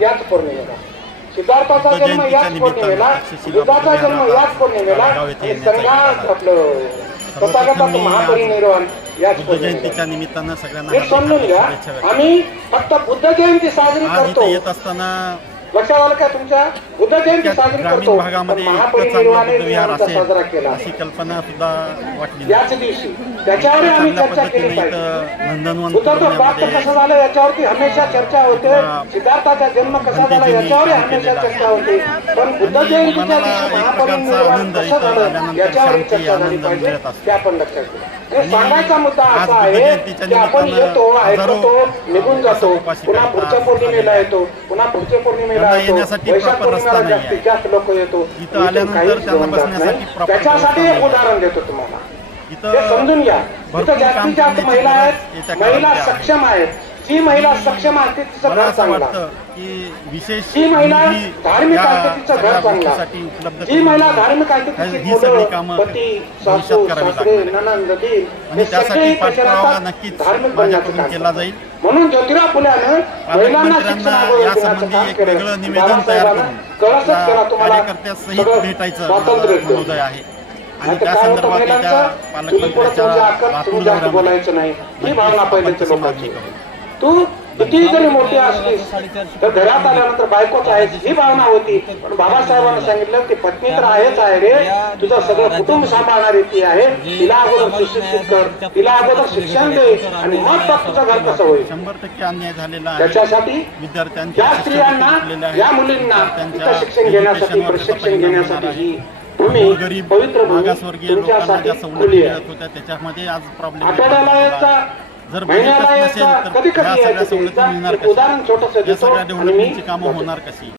याच पौर्णिमेला. सिद्धार्थाचा जन्म जयंतीच्या याच पौर्णिमेला बुद्धाचा बुद्ध जन्म याच पौर्णिमेला एक आपलं आज महापरिनिर्वाण याच पौर्णिमेला. निमित्तानं सगळ्यांना समजून घ्या आम्ही फक्त बुद्ध जयंती साजरी करतो. येत असताना लक्षात आलं का तुमच्या? बुद्ध जयंती साजरी करतो. महापरिनिर्वाण साजरा केला. अशी कल्पना सुद्धा वाटली याच दिवशी त्याच्यावर आम्ही चर्चा केली पाहिजे. बुद्धाचा पुरवण्यामध्ये कसा झाला याच्यावरती हमेशा चर्चा होते. सिद्धार्थाचा जन्म कसा झाला काम हमेशा. चर्चा होते. पण बुद्ध जयंतीच्या दिवशी प्रकारचा आनंद इथं आल्यानंतर शांती, आनंद पाहिजे मिळत असतो. आज आहे जयंतीच्या निमित्तानं उपाशी त्यांना येण्यासाठी proper रस्ता नाही इथं आल्यानंतर त्यांना बसण्यासाठी तुम्हाला. इथं समजून घ्या. भरपूर काम महिला. सक्षम आहेत. जी महिला सक्षम आहे तिचं घर चांगलं वाटतं की विशेष जी महिला धार्मिक आहे तिचं घर चांगलं जी महिला धार्मिक आहे तिची मुलं कामं पती सासू सासरे. ननंद हे सगळे धार्मिक बनण्याचं केला. जाईल. म्हणून ज्योतिराव फुल्यानं महिलांना संबंधी काम एक केलं वेगळं निवेदन तयार बाबासाहेबांना करून कळसच केला तुम्हाला. सगळं स्वातंत्र्य आहे. आणि त्या संदर्भात बोलायचं नाही. ही भावना पहिल्याच्या लोकांची. तू किती जरी मोठी असलीस तर घरात आल्यानंतर बायकोच आहेस ही भावना होती. पण बाबासाहेबांना सांगितलं की पत्नी तर आहेच आहे रे. तुझं सगळं कुटुंब सांभाळणारी ती आहे. तिला अगोदर सुशिक्षित कर. तिला अगोदर शिक्षण दे आणि मग बघ तुझं घर कसं होईल. शंभर टक्के अन्याय झालेला त्याच्यासाठी विद्यार्थ्यांच्या या स्त्रियांना. या मुलींना शिक्षण घेण्यासाठी प्रशिक्षण घेण्यासाठी ही गरीब पवित्र मागासवर्गीय लोकांना ज्या सवलती मिळत होत्या त्याच्यामध्ये आज प्रॉब्लेम आठवड्याला जर बजेटच नसेल तर कधी सगळ्या सवलती मिळणार कशा या देतो सगळ्या डेव्हलपमेंटची कामं. होणार कशी